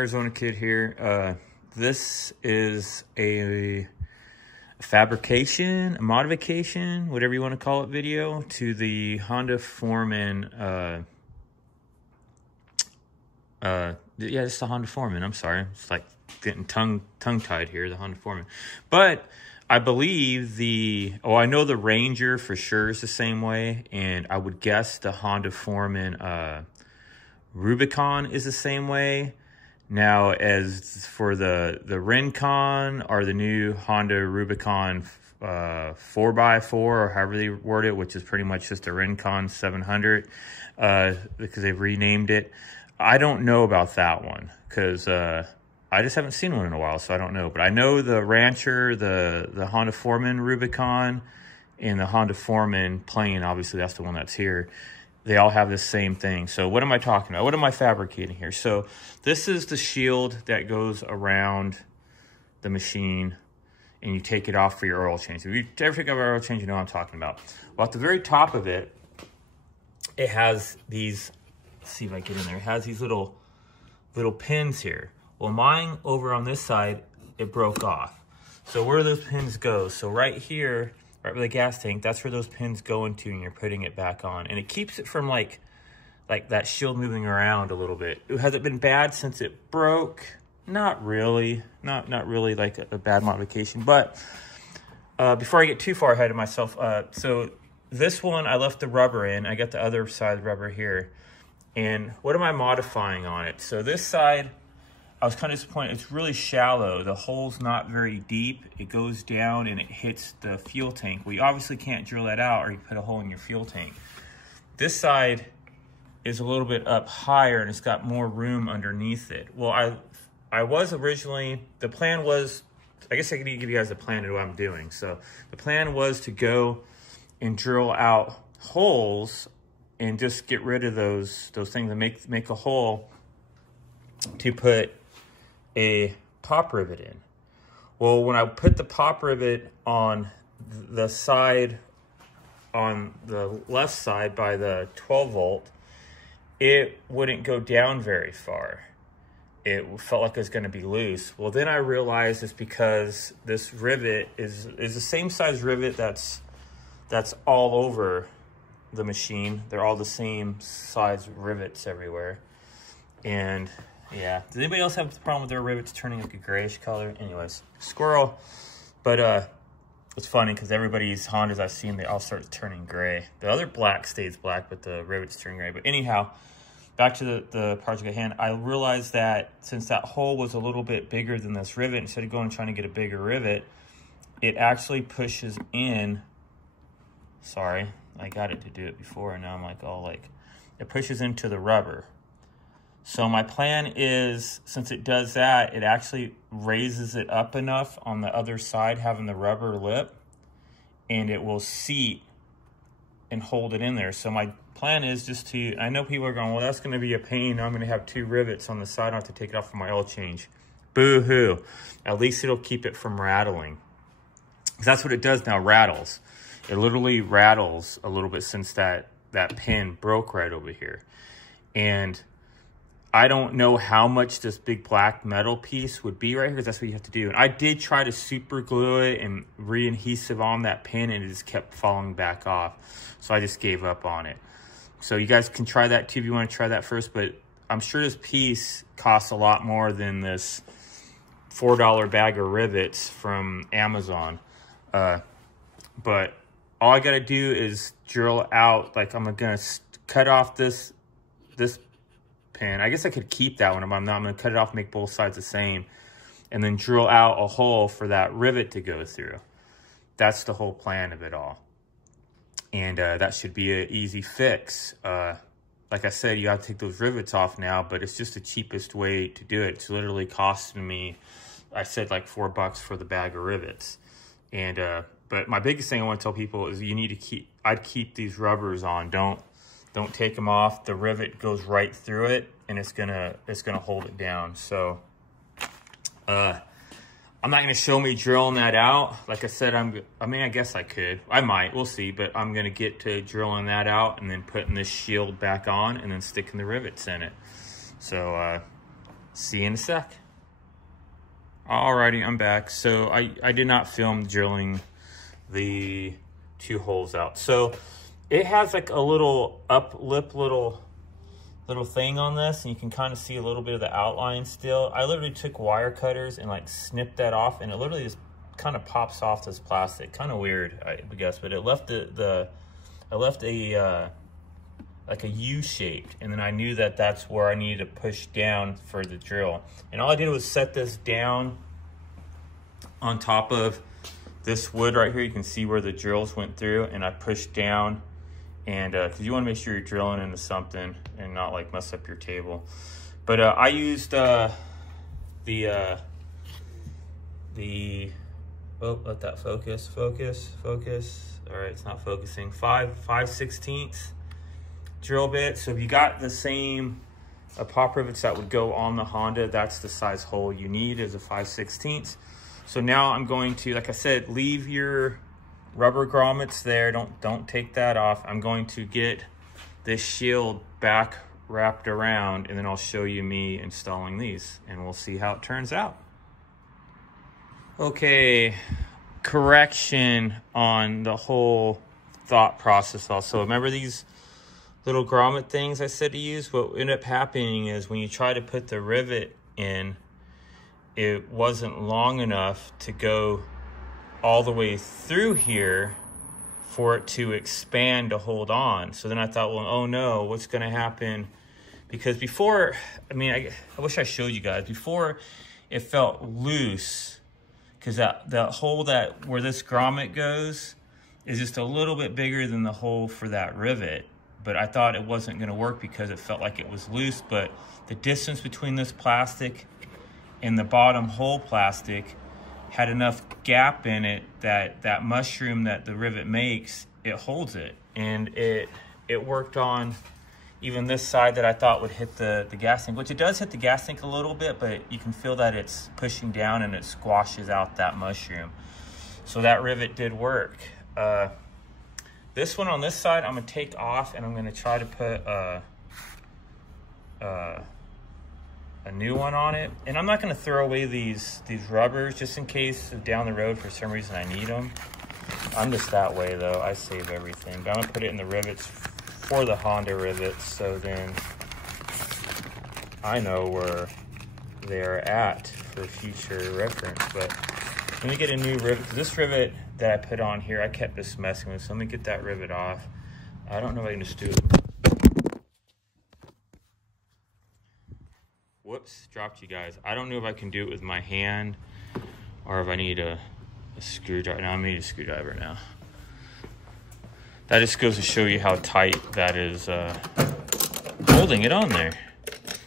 Arizona Kid here. This is a fabrication, a modification, whatever you want to call it, video to the Honda Foreman. Yeah, it's the Honda Foreman. I'm sorry, it's like getting tongue-tied here. The Honda Foreman, but I believe I know the Ranger for sure is the same way, and I would guess the Honda Foreman Rubicon is the same way. Now, as for the Rincon or the new Honda Rubicon 4x4, or however they word it, which is pretty much just a Rincon 700, because they've renamed it. I don't know about that one, because I just haven't seen one in a while, so I don't know. But I know the Rancher, the Honda Foreman Rubicon, and the Honda Foreman Plane, obviously that's the one that's here. They all have the same thing. So what am I talking about? What am I fabricating here? So this is the shield that goes around the machine, and you take it off for your oil change. If you ever take off your oil change, you know what I'm talking about. Well, at the very top of it, it has these, let's see if I get in there, it has these little pins here. Well, mine over on this side, it broke off. So where do those pins go? So right here, right by the gas tank, that's where those pins go into, and you're putting it back on. And it keeps it from like that shield moving around a little bit. Has it been bad since it broke? Not really. Not really like a bad modification. But before I get too far ahead of myself, so this one, I left the rubber in. I got the other side rubber here. And what am I modifying on it? So this side, I was kind of disappointed. It's really shallow. The hole's not very deep. It goes down and it hits the fuel tank. Well, you obviously can't drill that out, or you put a hole in your fuel tank. This side is a little bit up higher, and it's got more room underneath it. Well, I was originally, the plan was, I guess I can give you guys a plan of what I'm doing. So the plan was to go and drill out holes and just get rid of those things and make a hole to put a pop rivet in. Well, when I put the pop rivet on the side, on the left side by the 12 volt, it wouldn't go down very far. It felt like it was going to be loose. Well, then I realized it's because this rivet is the same size rivet that's all over the machine. They're all the same size rivets everywhere. And yeah, does anybody else have a problem with their rivets turning like a grayish color? Anyways, squirrel. But it's funny because everybody's Hondas I've seen, they all start turning gray. The other black stays black, but the rivets turn gray. But anyhow, back to the project at hand. I realized that since that hole was a little bit bigger than this rivet, instead of going and trying to get a bigger rivet, it actually pushes in. Sorry, I got it to do it before, and now I'm like, oh, like, it pushes into the rubber. So my plan is, since it does that, it actually raises it up enough on the other side, having the rubber lip, and it will seat and hold it in there. So my plan is just to, I know people are going, well, that's going to be a pain. I'm going to have two rivets on the side. I have to take it off for my oil change. Boo-hoo. At least it'll keep it from rattling. Because that's what it does now, rattles. It literally rattles a little bit since that pin broke right over here. And I don't know how much this big black metal piece would be right here, because that's what you have to do. And I did try to super glue it and re-adhesive on that pin, and it just kept falling back off. So I just gave up on it. So you guys can try that too if you want to try that first, but I'm sure this piece costs a lot more than this $4 bag of rivets from Amazon. But all I got to do is drill out, like I'm going to cut off this pin. I guess I could keep that one, but I'm not. I'm going to cut it off, make both sides the same, and then drill out a hole for that rivet to go through. That's the whole plan of it all. And that should be an easy fix. Like I said, you have to take those rivets off now, but it's just the cheapest way to do it. It's literally costing me, I said, like $4 for the bag of rivets. And but my biggest thing I want to tell people is you need to keep, I'd keep these rubbers on. Don't take them off. The rivet goes right through it, and it's gonna hold it down. So I'm not gonna show me drilling that out. Like I said, I mean, I guess I could. I might, we'll see, but I'm gonna get to drilling that out and then putting this shield back on and then sticking the rivets in it. So See you in a sec. Alrighty, I'm back. So I did not film drilling the 2 holes out. So it has like a little uplip little thing on this, and you can kind of see a little bit of the outline still. I literally took wire cutters and like snipped that off, and it literally just kind of pops off this plastic. Kind of weird, I guess, but it left I left a like a U shaped, and then I knew that that's where I needed to push down for the drill. And all I did was set this down on top of this wood right here. You can see where the drills went through, and I pushed down, and because you want to make sure you're drilling into something and not like mess up your table. But I used oh, let that focus. All right, it's not focusing. 5/16 drill bit. So if you got the same pop rivets that would go on the Honda, that's the size hole you need, is a 5/16. So now I'm going to, like I said, leave your rubber grommets there. Don't take that off. I'm going to get this shield back wrapped around, and then I'll show you me installing these, and we'll see how it turns out. Okay, correction on the whole thought process also. Remember these little grommet things I said to use? What ended up happening is when you try to put the rivet in, it wasn't long enough to go all the way through here for it to expand to hold on. So then I thought, well, oh no, what's gonna happen? Because before, I mean, I wish I showed you guys, before it felt loose, because that hole where this grommet goes is just a little bit bigger than the hole for that rivet. But I thought it wasn't gonna work because it felt like it was loose, but the distance between this plastic and the bottom hole plastic had enough gap in it that mushroom that the rivet makes, it holds it. And it worked on even this side that I thought would hit the gas tank, which it does hit the gas tank a little bit, but you can feel that it's pushing down and it squashes out that mushroom. So that rivet did work. This one on this side, I'm gonna take off, and I'm gonna try to put a new one on it. And I'm not gonna throw away these rubbers just in case down the road for some reason I need them. I'm just that way though, I save everything. But I'm gonna put it in the rivets for the Honda rivets, so then I know where they're at for future reference. But let me get a new rivet. This rivet that I put on here, I kept just messing with, so let me get that rivet off. I don't know if I can just do it. Whoops, dropped you guys. I don't know if I can do it with my hand or if I need a screwdriver. Now I need a screwdriver now. That just goes to show you how tight that is holding it on there.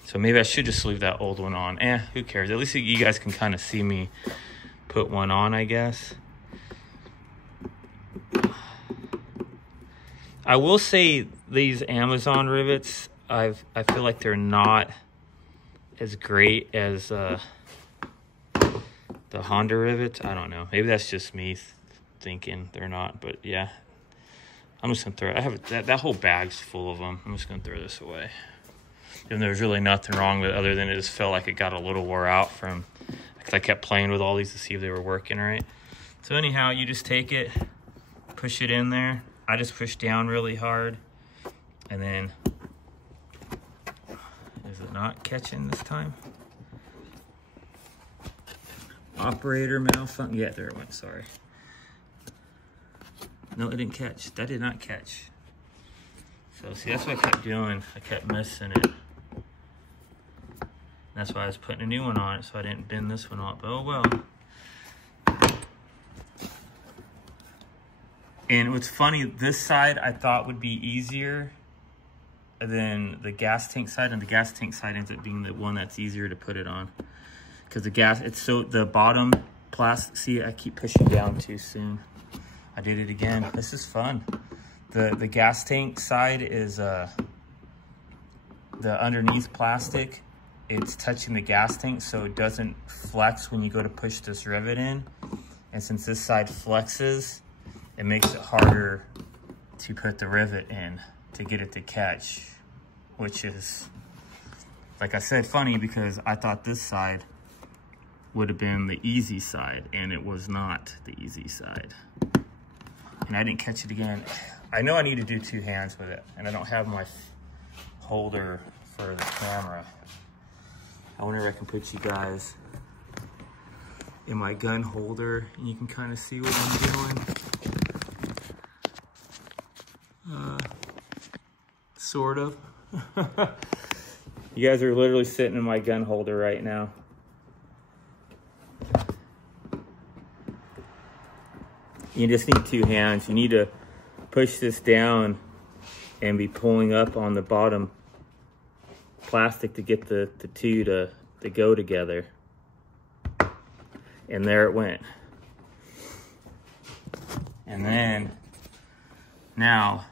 So maybe I should just leave that old one on. Who cares? At least you guys can kind of see me put one on, I guess. I will say these Amazon rivets, I feel like they're not as great as the Honda rivets. I don't know. Maybe that's just me thinking they're not, but yeah. I'm just gonna throw it. I have that whole bag's full of them. I'm just gonna throw this away. And there's really nothing wrong with it other than it just felt like it got a little wore out from, because I kept playing with all these to see if they were working right. So anyhow, you just take it, push it in there. I just push down really hard, and then, is it not catching this time? Operator malfunction. Yeah, there it went, sorry. No, it didn't catch. That did not catch. So see, that's what I kept doing. I kept missing it. That's why I was putting a new one on it, so I didn't bend this one off. Oh well. And what's funny, this side I thought would be easier than the gas tank side, and the gas tank side ends up being the one that's easier to put it on. Because the gas, it's so, the bottom plastic, see, I keep pushing down too soon. I did it again. This is fun. The gas tank side is the underneath plastic. It's touching the gas tank, so it doesn't flex when you go to push this rivet in. And since this side flexes, it makes it harder to put the rivet in to get it to catch, which is like I said, funny because I thought this side would have been the easy side, and it was not the easy side. And I didn't catch it again. I know I need to do 2 hands with it, and I don't have my holder for the camera. I wonder if I can put you guys in my gun holder, and you can kind of see what I'm doing. Sort of. You guys are literally sitting in my gun holder right now. You just need 2 hands. You need to push this down and be pulling up on the bottom plastic to get the 2 to go together. And there it went. And then now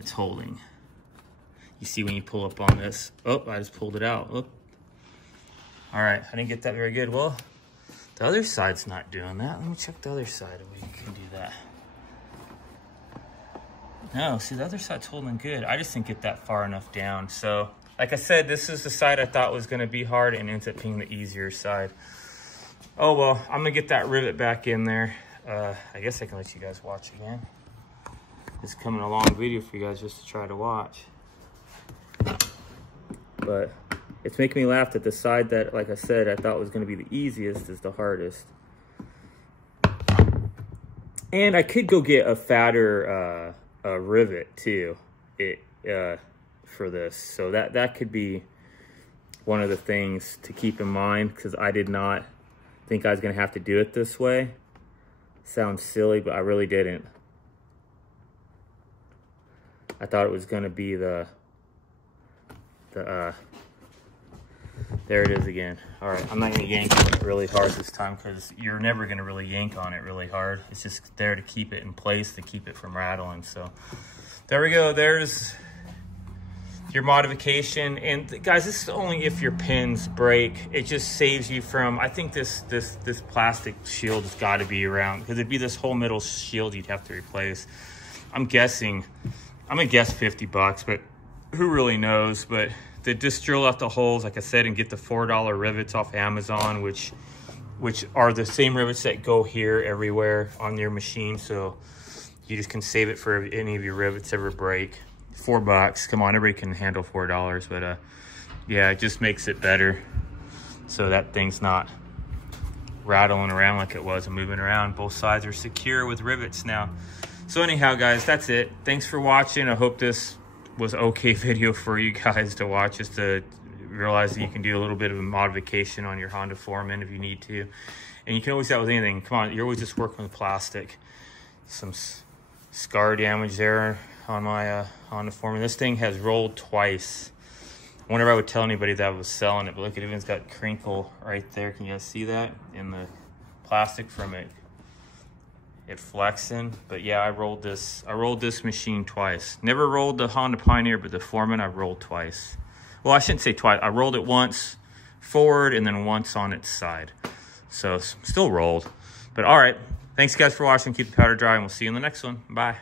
it's holding. You see when you pull up on this, oh, I just pulled it out. Oh. All right, I didn't get that very good. Well, the other side's not doing that. Let me check the other side if we can do that. No, see, the other side's holding good. I just didn't get that far enough down. So, like I said, this is the side I thought was gonna be hard and ends up being the easier side. Oh, well, I'm gonna get that rivet back in there. I guess I can let you guys watch again. It's coming a long video for you guys just to try to watch. But it's making me laugh that the side that, like I said, I thought was going to be the easiest is the hardest. And I could go get a fatter rivet too for this. So that could be one of the things to keep in mind, because I did not think I was going to have to do it this way. Sounds silly, but I really didn't. I thought it was going to be there it is again. All right, I'm not gonna yank on it really hard this time, because you're never gonna really yank on it really hard. It's just there to keep it in place, to keep it from rattling. So there we go. There's your modification. And guys, this is only if your pins break. It just saves you from, I think this plastic shield has got to be around, because it'd be this whole middle shield you'd have to replace. I'm gonna guess 50 bucks, but who really knows? But they just drill out the holes, like I said, and get the $4 rivets off Amazon, which are the same rivets that go here everywhere on your machine. So you just can save it for any of your rivets ever break. 4 bucks. Come on, everybody can handle $4, but yeah, it just makes it better, so that thing's not rattling around like it was and moving around. Both sides are secure with rivets now. So anyhow, guys, that's it. Thanks for watching. I hope this was okay video for you guys to watch, just to realize that you can do a little bit of a modification on your Honda Foreman if you need to. And you can always do that with anything. Come on, you're always just working with plastic. Some scar damage there on my Honda Foreman. This thing has rolled twice. I wonder if I would tell anybody that I was selling it, but look, it even's got crinkle right there. Can you guys see that in the plastic from it flexing? But yeah, I rolled this machine twice. Never rolled the Honda Pioneer, but the Foreman I rolled twice. Well, I shouldn't say twice. I rolled it once forward and then once on its side. So still rolled. But all right, thanks guys for watching. Keep the powder dry, and we'll see you in the next one. Bye.